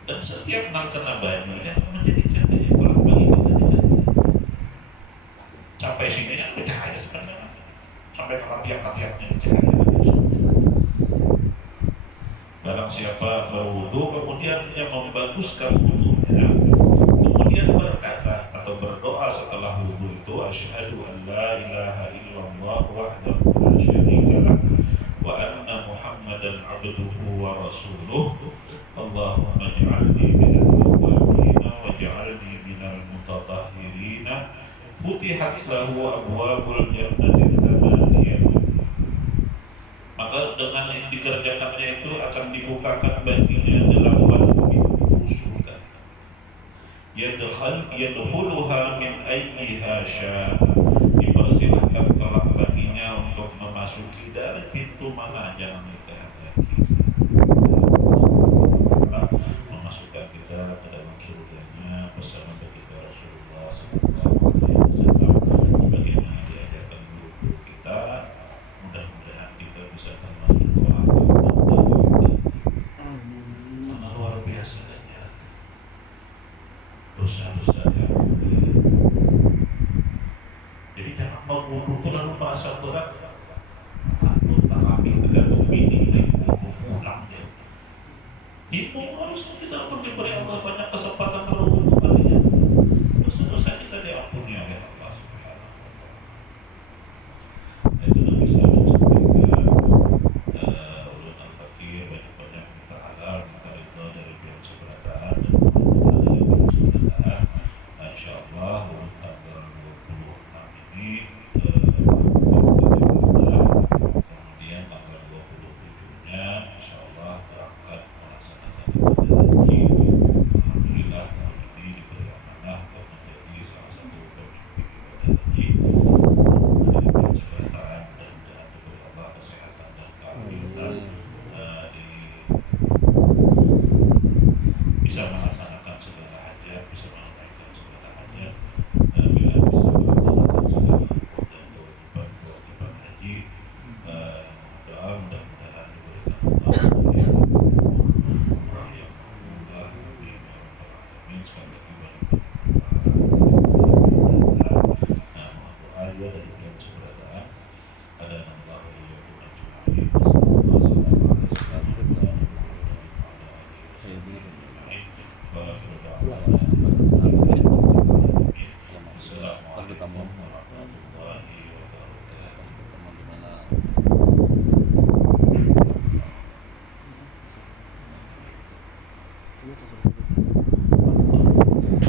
Dan setiap nangkena banyu yang menjadi cahaya kalau bagi kita dengan sampai sini kan bercahaya sebenarnya. Sampai ke latihan-latihannya bercahaya. Barang siapa berwudu kemudian dia membaguskan wudunya, kemudian berkata atau berdoa setelah wudu itu, asyhadu an la ilaha illallah wahdahu la syarika lah wa anna muhammadan abduhu wa rasuluh, Allahumma ij'alni minal tawwabin waj'alni minal mutatahhirin, futihat lahu abwabul jannati thamaniyah. Maka dengan yang dikerjakannya itu akan dibukakan baginya 8 pintu surga. Yadkhuluha min ayyiha syaa. Dipersilahkan kelak baginya untuk memasuki dari pintu mana aja yang dikehendaki. Memasukkan kita ke dalam surganya bersama baginda Rasulullah SAW. Sebagaimana diajarkan guru kita, mudah-mudahan kita bisa termasuk orang-orang karena luar biasa ya. Dosa-dosa yang jadi jangan mau wudu itu lalu merasa berat.